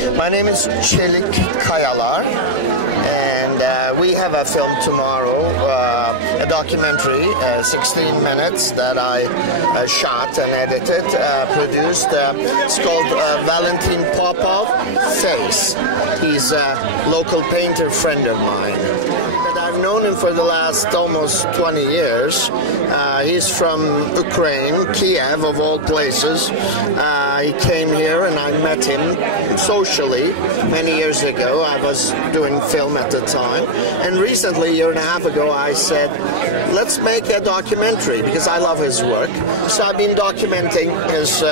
My name is Celik Kayalar, and we have a film tomorrow, a documentary, 16 minutes that I shot and edited, produced. It's called Valentin Popov, Face. He's a local painter friend of mine. I've known him for the last almost 20 years. He's from Ukraine, Kiev of all places. He came here and I met him socially many years ago. I was doing film at the time. And recently, a year and a half ago, I said, let's make a documentary because I love his work. So I've been documenting his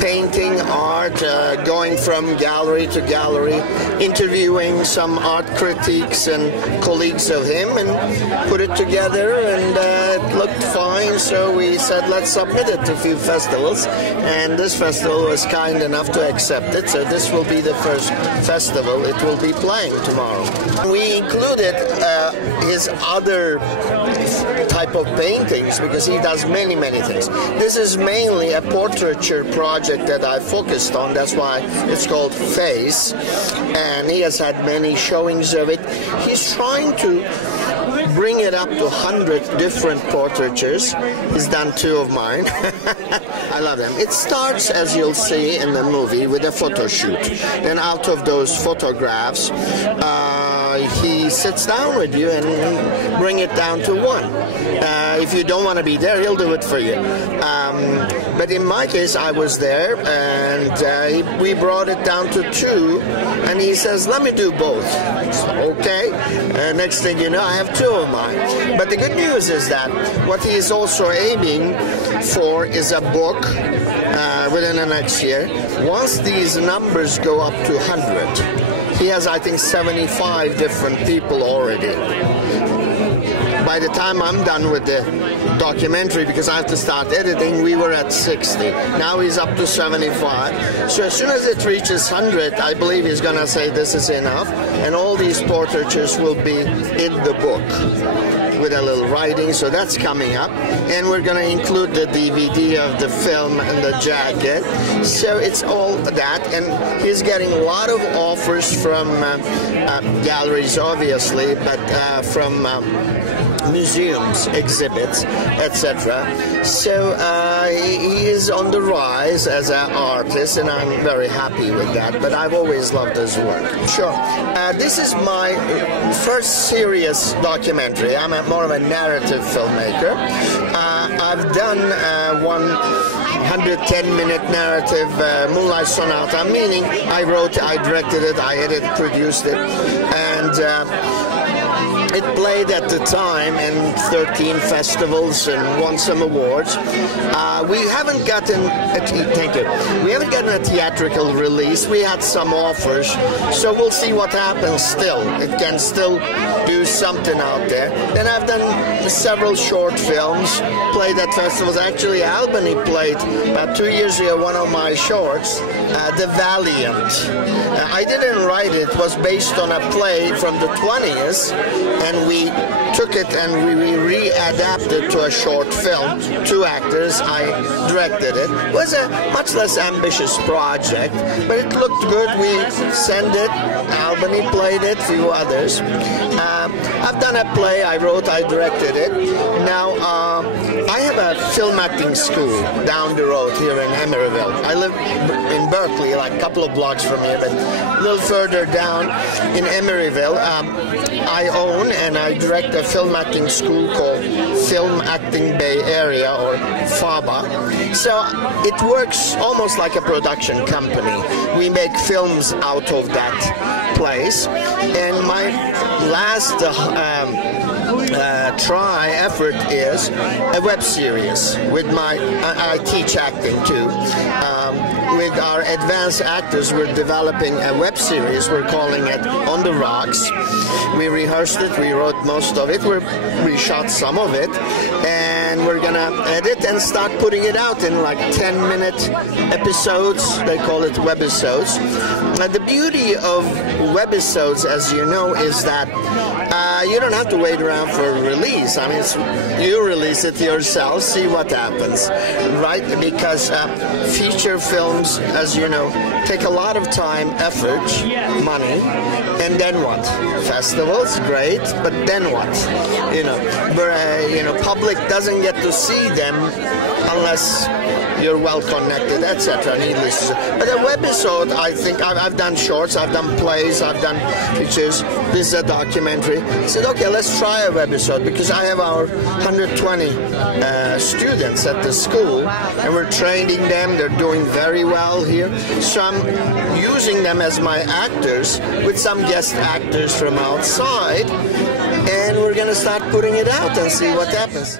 painting, art, going from gallery to gallery, interviewing some art critics and colleagues of him, and put it together, and it looked fine, so we said let's submit it to a few festivals, and this festival was kind enough to accept it, so this will be the first festival it will be playing tomorrow. We included his other type of paintings because he does many things. This is mainly a portraiture project that I focused on, that's why it's called Face, and he has had many showings of it. He's trying to bring it up to 100 different portraitures. He's done 2 of mine. I love them. It starts, as you'll see in the movie, with a photo shoot. Then out of those photographs, he sits down with you and bring it down to 1. If you don't want to be there, he'll do it for you. But in my case, I was there, and we brought it down to 2, and he says, let me do both. Okay? Next thing you know, I have 2 of mine. But the good news is that what he is also aiming for is a book within the next year. Once these numbers go up to 100, he has, I think, 75 different people already. By the time I'm done with the documentary, because I have to start editing, we were at 60. Now he's up to 75. So as soon as it reaches 100, I believe he's going to say this is enough, and all these portraitures will be in the book with a little writing, so that's coming up. And we're going to include the DVD of the film and the jacket. So it's all that, and he's getting a lot of offers from galleries, obviously, but from museums, exhibits, etc. So he is on the rise as an artist, and I'm very happy with that, but I've always loved his work. Sure. This is my first serious documentary. I'm more of a narrative filmmaker. I've done one 110-minute narrative, Moonlight Sonata, meaning I wrote it, I directed it, I edited, produced it, and it played at the time in 13 festivals and won some awards. We haven't gotten a theatrical release. We had some offers, so we'll see what happens still. It can still do something out there. Then I've done several short films, played at festivals. Actually, Albany played about 2 years ago one of my shorts, The Valiant. I didn't write it. It was based on a play from the 20s, and we took it and we readapted to a short film. 2 actors, I directed it. It was a much less ambitious project, but it looked good. We sent it, Albany played it, few others. I've done a play, I wrote, I directed it. Now, I have a film acting school down the road here in Emeryville. I live in Berkeley, like a couple of blocks from here, but a little further down in Emeryville. I own and I direct a film acting school called Film Acting Bay Area, or FABA. So it works almost like a production company. We make films out of that place. And my last effort is a web series with my, I teach acting too. With our advanced actors, we're developing a web series. We're calling it On the Rocks. We rehearsed it, we wrote most of it, we shot some of it, and and we're gonna edit and start putting it out in like 10-minute episodes. They call it webisodes. The beauty of webisodes, as you know, is that you don't have to wait around for a release. I mean, you release it yourself, see what happens, right? Because feature films, as you know, take a lot of time, effort, money, and then what? Festivals, great, but then what? Public doesn't get to see them unless you're well connected, etc. Needless to say. But a webisode, I think, I've done shorts, I've done plays, I've done pictures. This is a documentary. I said, okay, let's try a webisode, because I have our 120 students at the school, and we're training them. They're doing very well here. So I'm using them as my actors with some guest actors from outside, and we're going to start putting it out and see what happens.